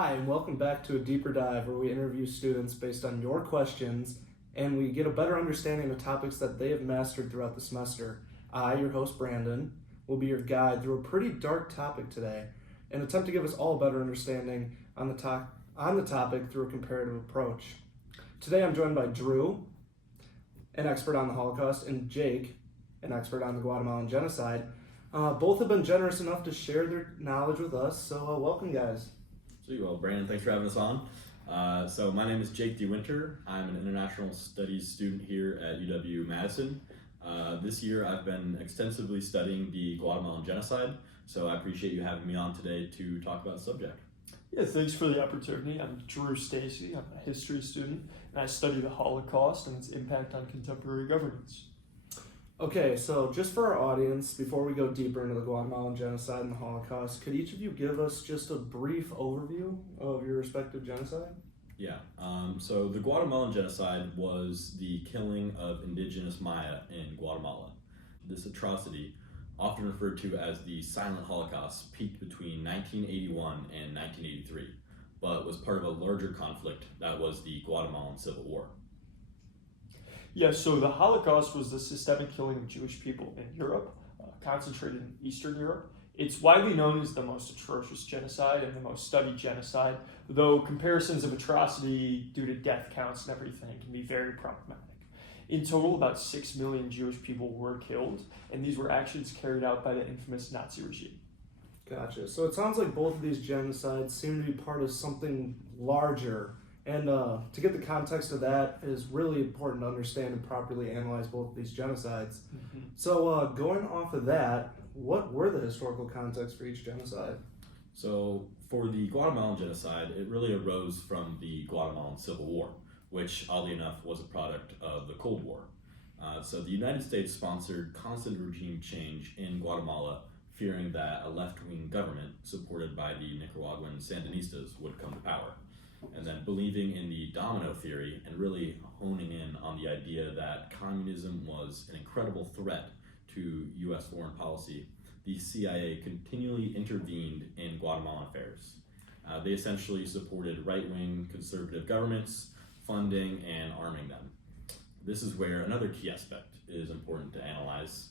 Hi, and welcome back to a deeper dive where we interview students based on your questions and we get a better understanding of topics that they have mastered throughout the semester. I, your host Brandon, will be your guide through a pretty dark topic today and attempt to give us all a better understanding on the topic through a comparative approach. Today I'm joined by Drew, an expert on the Holocaust, and Jake, an expert on the Guatemalan genocide. Both have been generous enough to share their knowledge with us, so welcome, guys. Sweet. Well, Brandon, thanks for having us on. So my name is Jake DeWinter. I'm an international studies student here at UW-Madison. This year I've been extensively studying the Guatemalan genocide, so I appreciate you having me on today to talk about the subject. Yeah, thanks for the opportunity. I'm Drew Stacy. I'm a history student, and I study the Holocaust and its impact on contemporary governance. Okay, so just for our audience, before we go deeper into the Guatemalan genocide and the Holocaust, could each of you give us just a brief overview of your respective genocide? Yeah, so the Guatemalan genocide was the killing of indigenous Maya in Guatemala. This atrocity, often referred to as the Silent Holocaust, peaked between 1981 and 1983, but was part of a larger conflict that was the Guatemalan Civil War. Yeah, so the Holocaust was the systemic killing of Jewish people in Europe, concentrated in Eastern Europe. It's widely known as the most atrocious genocide and the most studied genocide, though comparisons of atrocity due to death counts and everything can be very problematic. In total, about 6 million Jewish people were killed, and these were actions carried out by the infamous Nazi regime. Gotcha. So it sounds like both of these genocides seem to be part of something larger. And to get the context of that is really important to understand and properly analyze both of these genocides. Mm-hmm. So going off of that, what were the historical contexts for each genocide? So for the Guatemalan genocide, it really arose from the Guatemalan Civil War, which oddly enough was a product of the Cold War. So the United States sponsored constant regime change in Guatemala, fearing that a left-wing government supported by the Nicaraguan Sandinistas would come to power. And then believing in the domino theory and really honing in on the idea that communism was an incredible threat to U.S. foreign policy, the CIA continually intervened in Guatemalan affairs. They essentially supported right-wing conservative governments, funding and arming them. This is where another key aspect is important to analyze,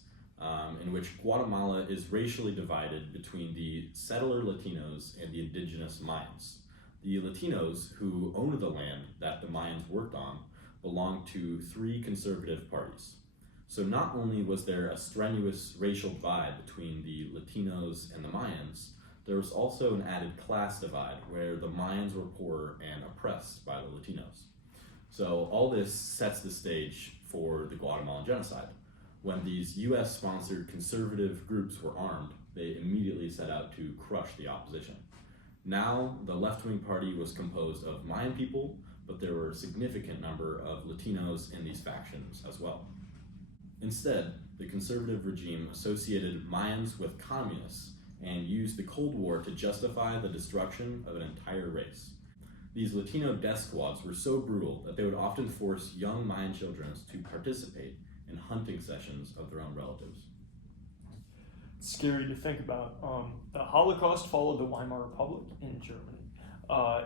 in which Guatemala is racially divided between the settler Latinos and the indigenous Mayans. The Latinos, who owned the land that the Mayans worked on, belonged to 3 conservative parties. So not only was there a strenuous racial divide between the Latinos and the Mayans, there was also an added class divide where the Mayans were poorer and oppressed by the Latinos. So all this sets the stage for the Guatemalan genocide. When these US-sponsored conservative groups were armed, they immediately set out to crush the opposition. Now, the left-wing party was composed of Mayan people, but there were a significant number of Latinos in these factions as well. Instead, the conservative regime associated Mayans with communists and used the Cold War to justify the destruction of an entire race. These Latino death squads were so brutal that they would often force young Mayan children to participate in hunting sessions of their own relatives. It's scary to think about. The Holocaust followed the Weimar Republic in Germany.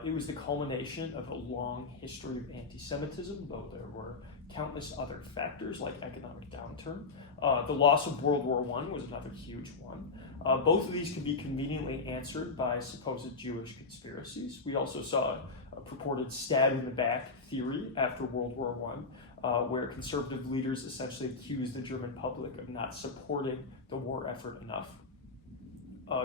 It was the culmination of a long history of anti-Semitism, though there were countless other factors like economic downturn. The loss of World War I was another huge one. Both of these can be conveniently answered by supposed Jewish conspiracies. We also saw a purported stab in the back theory after World War I, where conservative leaders essentially accused the German public of not supporting the war effort enough.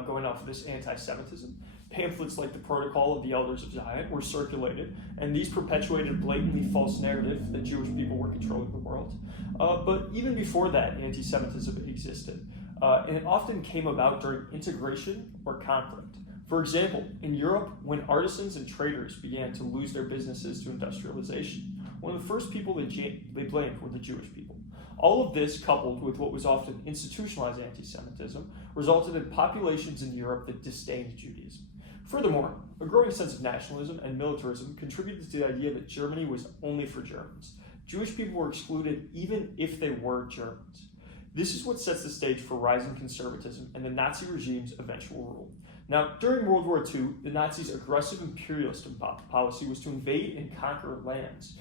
Going off of this anti-Semitism, pamphlets like the Protocol of the Elders of Zion were circulated, and these perpetuated a blatantly false narrative that Jewish people were controlling the world. But even before that, anti-Semitism existed, and it often came about during integration or conflict. For example, in Europe, when artisans and traders began to lose their businesses to industrialization, one of the first people they blamed were the Jewish people. All of this, coupled with what was often institutionalized anti-Semitism, resulted in populations in Europe that disdained Judaism. Furthermore, a growing sense of nationalism and militarism contributed to the idea that Germany was only for Germans. Jewish people were excluded even if they were Germans. This is what sets the stage for rising conservatism and the Nazi regime's eventual rule. Now, during World War II, the Nazis' aggressive imperialist policy was to invade and conquer lands,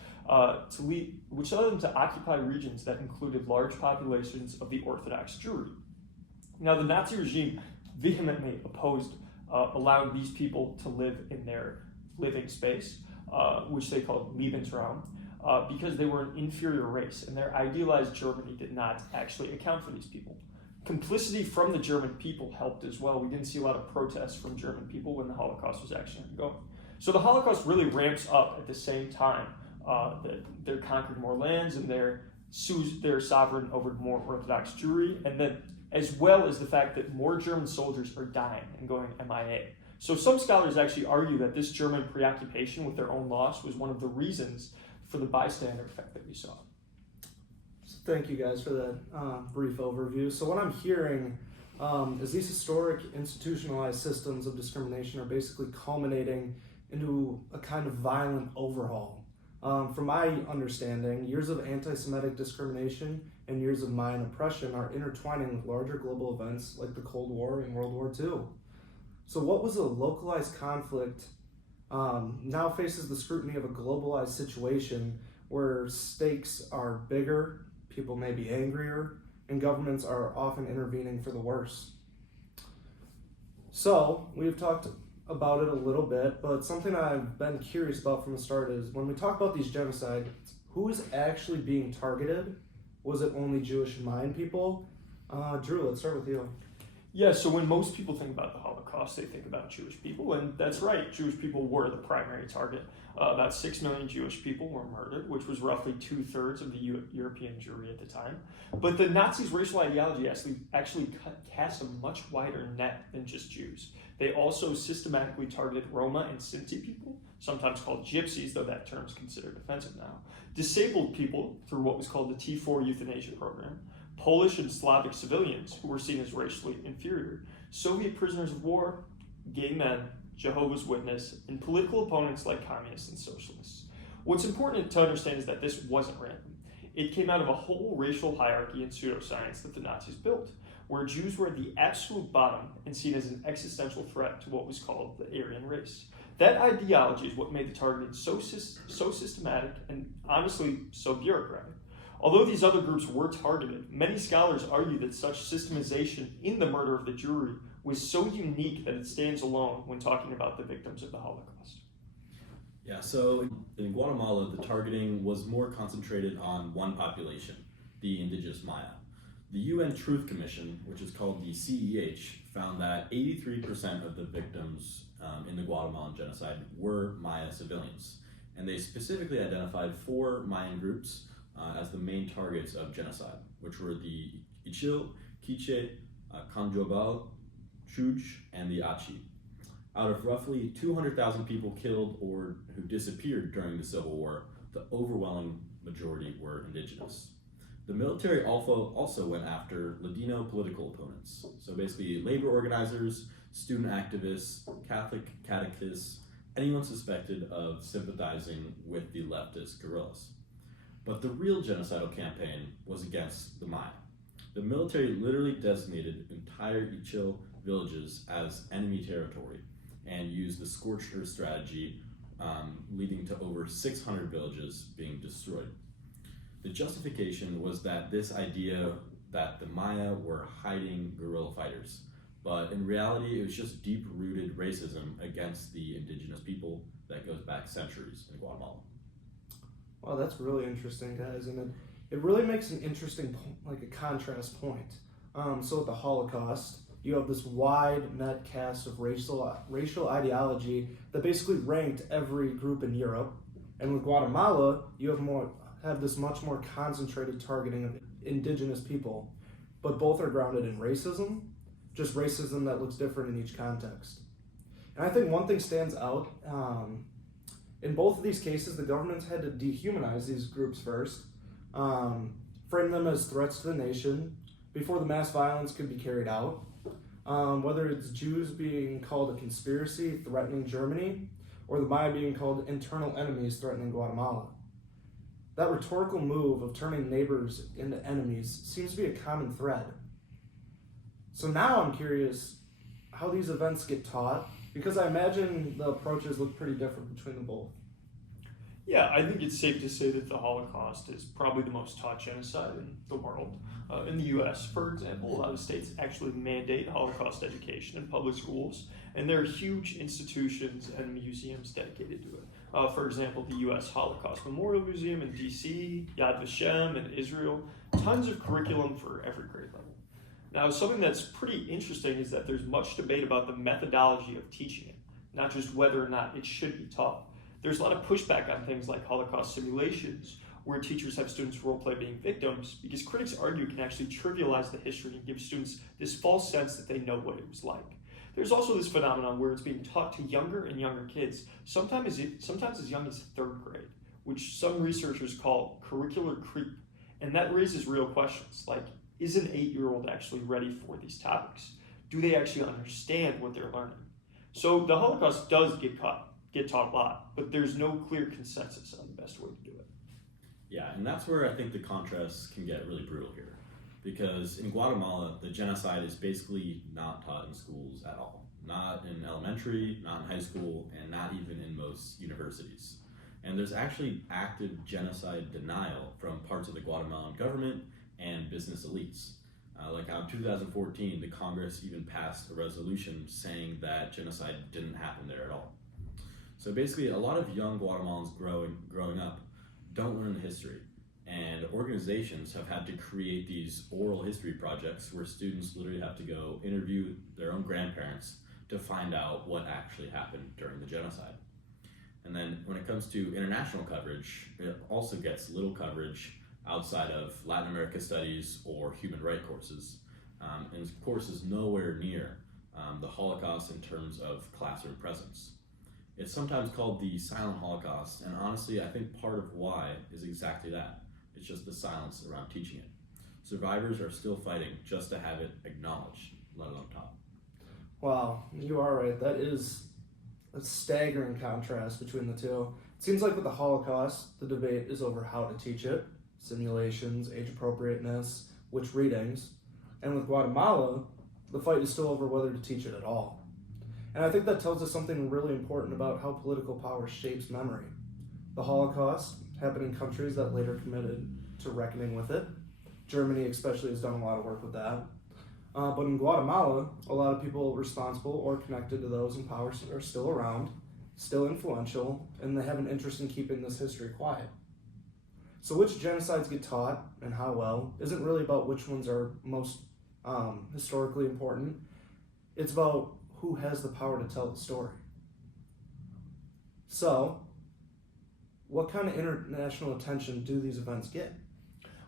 which led them to occupy regions that included large populations of the Orthodox Jewry. Now, the Nazi regime vehemently opposed allowing these people to live in their living space, which they called Lebensraum, because they were an inferior race, and their idealized Germany did not actually account for these people. Complicity from the German people helped as well. We didn't see a lot of protests from German people when the Holocaust was actually ongoing. So the Holocaust really ramps up at the same time that they're conquering more lands and they're sovereign over more Orthodox Jewry, and then as well as the fact that more German soldiers are dying and going MIA. So some scholars actually argue that this German preoccupation with their own loss was one of the reasons for the bystander effect that we saw. Thank you guys for that brief overview. So what I'm hearing is these historic institutionalized systems of discrimination are basically culminating into a kind of violent overhaul. From my understanding, years of anti-Semitic discrimination and years of Mayan oppression are intertwining with larger global events like the Cold War and World War II. So what was a localized conflict now faces the scrutiny of a globalized situation where stakes are bigger, people may be angrier, and governments are often intervening for the worse. So, we've talked about it a little bit, but something I've been curious about from the start is when we talk about these genocides, who is actually being targeted? Was it only Jewish and Mayan people? Drew, let's start with you. Yeah, so when most people think about the Holocaust, they think about Jewish people, and that's right, Jewish people were the primary target. About 6 million Jewish people were murdered, which was roughly 2/3 of the European Jewry at the time. But the Nazis' racial ideology actually cast a much wider net than just Jews. They also systematically targeted Roma and Sinti people, sometimes called gypsies, though that term is considered offensive now, disabled people through what was called the T4 euthanasia program, Polish and Slavic civilians who were seen as racially inferior, Soviet prisoners of war, gay men, Jehovah's Witnesses, and political opponents like communists and socialists. What's important to understand is that this wasn't random. It came out of a whole racial hierarchy and pseudoscience that the Nazis built, where Jews were at the absolute bottom and seen as an existential threat to what was called the Aryan race. That ideology is what made the targeting so systematic and honestly so bureaucratic. Although these other groups were targeted, many scholars argue that such systemization in the murder of the Jewry was so unique that it stands alone when talking about the victims of the Holocaust. Yeah, so in Guatemala, the targeting was more concentrated on one population, the indigenous Maya. The UN Truth Commission, which is called the CEH, found that 83% of the victims in the Guatemalan genocide were Maya civilians. And they specifically identified 4 Mayan groups as the main targets of genocide, which were the Ichil, Quiche, Canjobal, Chuj, and the Achi. Out of roughly 200,000 people killed or who disappeared during the Civil War, the overwhelming majority were indigenous. The military also went after Ladino political opponents, so basically labor organizers, student activists, Catholic catechists, anyone suspected of sympathizing with the leftist guerrillas. But the real genocidal campaign was against the Maya. The military literally designated entire Ichil villages as enemy territory and used the scorched earth strategy, leading to over 600 villages being destroyed. The justification was that this idea that the Maya were hiding guerrilla fighters, but in reality it was just deep-rooted racism against the indigenous people that goes back centuries in Guatemala. Wow, that's really interesting, guys, and it really makes an interesting, like a contrast point. So with the Holocaust, you have this wide net cast of racial ideology that basically ranked every group in Europe, and with Guatemala, you have this much more concentrated targeting of indigenous people, but both are grounded in racism, just racism that looks different in each context. And I think one thing stands out. In both of these cases, the governments had to dehumanize these groups first, frame them as threats to the nation before the mass violence could be carried out. Whether it's Jews being called a conspiracy threatening Germany, or the Maya being called internal enemies threatening Guatemala. That rhetorical move of turning neighbors into enemies seems to be a common thread. So now I'm curious, how these events get taught? Because I imagine the approaches look pretty different between them both. Yeah, I think it's safe to say that the Holocaust is probably the most taught genocide in the world. In the U.S., for example, a lot of states actually mandate Holocaust education in public schools, and there are huge institutions and museums dedicated to it. For example, the U.S. Holocaust Memorial Museum in D.C., Yad Vashem in Israel, tons of curriculum for every grade level. Now, something that's pretty interesting is that there's much debate about the methodology of teaching it, not just whether or not it should be taught. There's a lot of pushback on things like Holocaust simulations, where teachers have students role-play being victims, because critics argue it can actually trivialize the history and give students this false sense that they know what it was like. There's also this phenomenon where it's being taught to younger and younger kids, sometimes as young as third grade, which some researchers call curricular creep. And that raises real questions, like, is an 8-year-old actually ready for these topics? Do they actually understand what they're learning? So the Holocaust does get taught a lot, but there's no clear consensus on the best way to do it. Yeah, and that's where I think the contrast can get really brutal here. Because in Guatemala, the genocide is basically not taught in schools at all. Not in elementary, not in high school, and not even in most universities. And there's actually active genocide denial from parts of the Guatemalan government and business elites. Like how in 2014, the Congress even passed a resolution saying that genocide didn't happen there at all. So basically, a lot of young Guatemalans growing up don't learn the history. And organizations have had to create these oral history projects where students literally have to go interview their own grandparents to find out what actually happened during the genocide. And then when it comes to international coverage, it also gets little coverage outside of Latin America studies or human rights courses. And courses nowhere near the Holocaust in terms of classroom presence. It's sometimes called the silent Holocaust, and honestly, I think part of why is exactly that. It's just the silence around teaching it. Survivors are still fighting just to have it acknowledged, let alone taught. Wow, you are right. That is a staggering contrast between the two. It seems like with the Holocaust, the debate is over how to teach it, simulations, age appropriateness, which readings. And with Guatemala, the fight is still over whether to teach it at all. And I think that tells us something really important about how political power shapes memory. The Holocaust happened in countries that later committed to reckoning with it. Germany especially has done a lot of work with that. But in Guatemala, a lot of people responsible or connected to those in power are still around, still influential, and they have an interest in keeping this history quiet. So which genocides get taught and how well isn't really about which ones are most historically important. It's about who has the power to tell the story. So, what kind of international attention do these events get?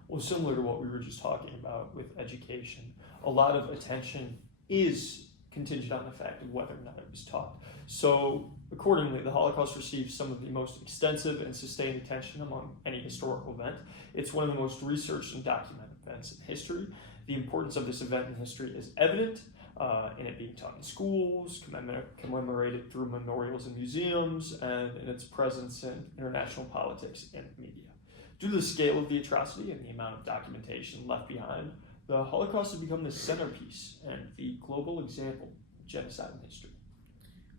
Well, similar to what we were just talking about with education, a lot of attention is contingent on the fact of whether or not it was taught. So, accordingly, the Holocaust receives some of the most extensive and sustained attention among any historical event. It's one of the most researched and documented events in history. The importance of this event in history is evident in it being taught in schools, commemorated through memorials and museums, and in its presence in international politics and media. Due to the scale of the atrocity and the amount of documentation left behind, the Holocaust has become the centerpiece and the global example of genocide in history.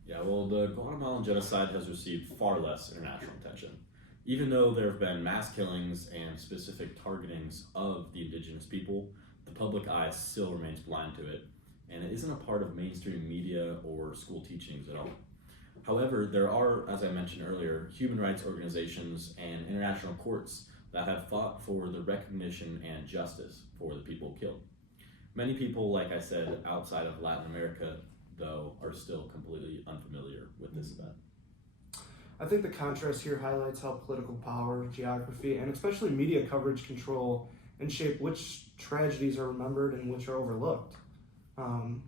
Yeah, well, the Guatemalan genocide has received far less international attention. Even though there have been mass killings and specific targetings of the indigenous people, the public eye still remains blind to it, and it isn't a part of mainstream media or school teachings at all. However, there are, as I mentioned earlier, human rights organizations and international courts that have fought for the recognition and justice for the people killed. Many people, like I said, outside of Latin America, though, are still completely unfamiliar with this event. I think the contrast here highlights how political power, geography, and especially media coverage control and shape which tragedies are remembered and which are overlooked.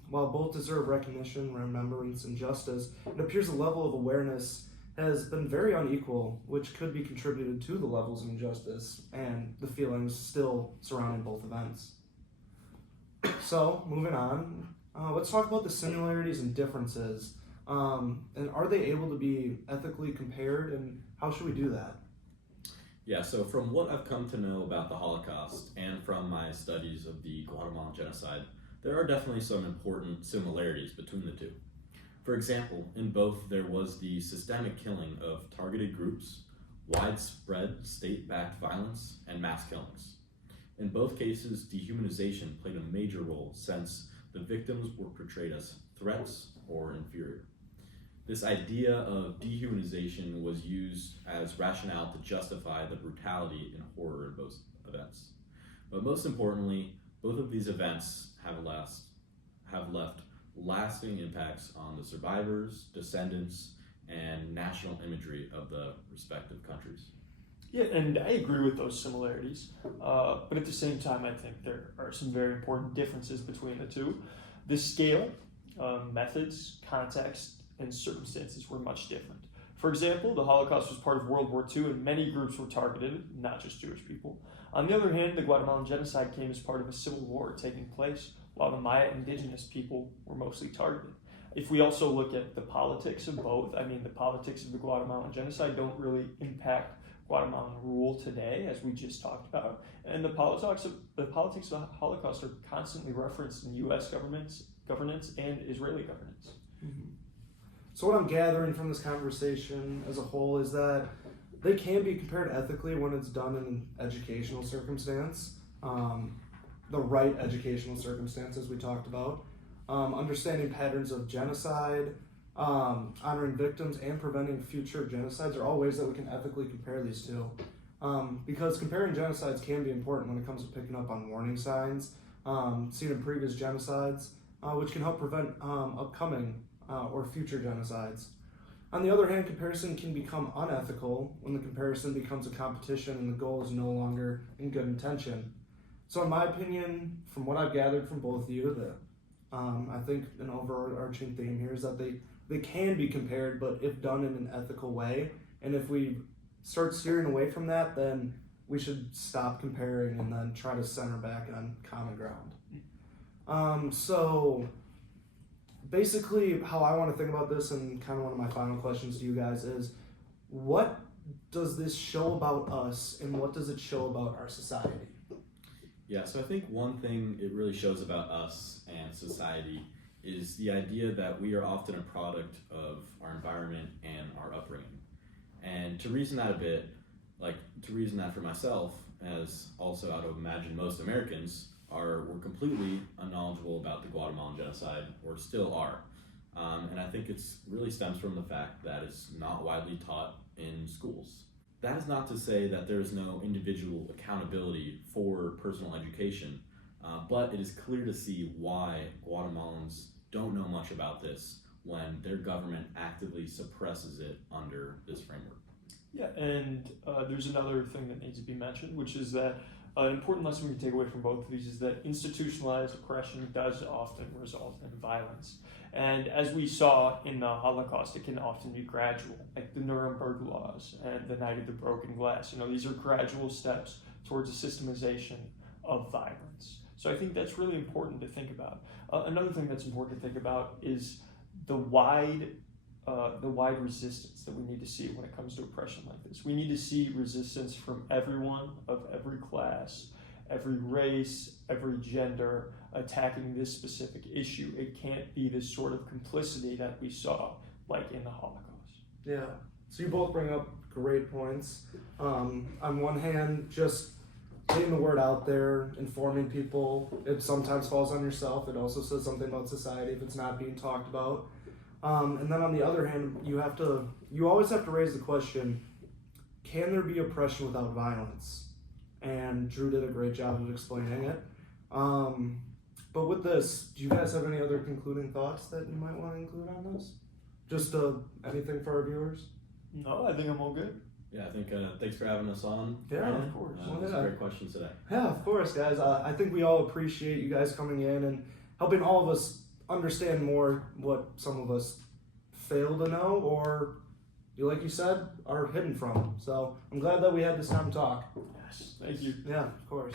While both deserve recognition, remembrance, and justice, it appears the level of awareness has been very unequal, which could be contributed to the levels of injustice and the feelings still surrounding both events. So, moving on, let's talk about the similarities and differences. And are they able to be ethically compared, and how should we do that? Yeah, so from what I've come to know about the Holocaust and from my studies of the Guatemalan genocide, there are definitely some important similarities between the two. For example, in both there was the systemic killing of targeted groups, widespread state-backed violence, and mass killings. In both cases, dehumanization played a major role since the victims were portrayed as threats or inferior. This idea of dehumanization was used as rationale to justify the brutality and horror in both events. But most importantly, both of these events have left lasting impacts on the survivors, descendants, and national imagery of the respective countries. Yeah, and I agree with those similarities, but at the same time, I think there are some very important differences between the two. The scale, methods, context, and circumstances were much different. For example, the Holocaust was part of World War II, and many groups were targeted, not just Jewish people. On the other hand, the Guatemalan genocide came as part of a civil war taking place, while the Maya indigenous people were mostly targeted. If we also look at the politics of both, the politics of the Guatemalan genocide don't really impact Guatemalan rule today, as we just talked about, and the politics of the Holocaust are constantly referenced in U.S. governance and Israeli governance. Mm-hmm. So what I'm gathering from this conversation as a whole is that they can be compared ethically when it's done in an educational circumstance, the right educational circumstance, as we talked about, understanding patterns of genocide, honoring victims, and preventing future genocides are all ways that we can ethically compare these two. Because comparing genocides can be important when it comes to picking up on warning signs seen in previous genocides, which can help prevent upcoming or future genocides. On the other hand, comparison can become unethical when the comparison becomes a competition and the goal is no longer in good intention. So in my opinion, from what I've gathered from both of you, I think an overarching theme here is that they can be compared, but if done in an ethical way. And if we start steering away from that, then we should stop comparing and then try to center back on common ground. So basically how I want to think about this, and kind of one of my final questions to you guys, is what does this show about us and what does it show about our society? Yeah, so I think one thing it really shows about us and society is the idea that we are often a product of our environment and our upbringing. And to reason that a bit, to reason that for myself, as also I would imagine most Americans were completely unknowledgeable about the Guatemalan genocide, or still are. And I think it's really stems from the fact that it's not widely taught in schools. That is not to say that there is no individual accountability for personal education, but it is clear to see why Guatemalans don't know much about this when their government actively suppresses it under this framework. Yeah, and there's another thing that needs to be mentioned, which is that an important lesson we can take away from both of these is that institutionalized oppression does often result in violence. And as we saw in the Holocaust, it can often be gradual, like the Nuremberg laws and the Night of the Broken Glass. These are gradual steps towards a systemization of violence. So I think that's really important to think about. Another thing that's important to think about is the wide resistance that we need to see when it comes to oppression like this. We need to see resistance from everyone of every class, every race, every gender, attacking this specific issue. It can't be this sort of complicity that we saw like in the Holocaust. Yeah, so you both bring up great points. On one hand, just getting the word out there, informing people, it sometimes falls on yourself. It also says something about society if it's not being talked about. And then on the other hand, you always have to raise the question, can there be oppression without violence? And Drew did a great job of explaining it. But with this, do you guys have any other concluding thoughts that you might want to include on this? Just anything for our viewers? No, I think I'm all good. Yeah, I think thanks for having us on. Yeah, of course. Those are great questions today. Yeah, of course, guys. I think we all appreciate you guys coming in and helping all of us understand more what some of us fail to know or, like you said, are hidden from. So I'm glad that we had this time to talk. Yes, thank you. Yeah, of course.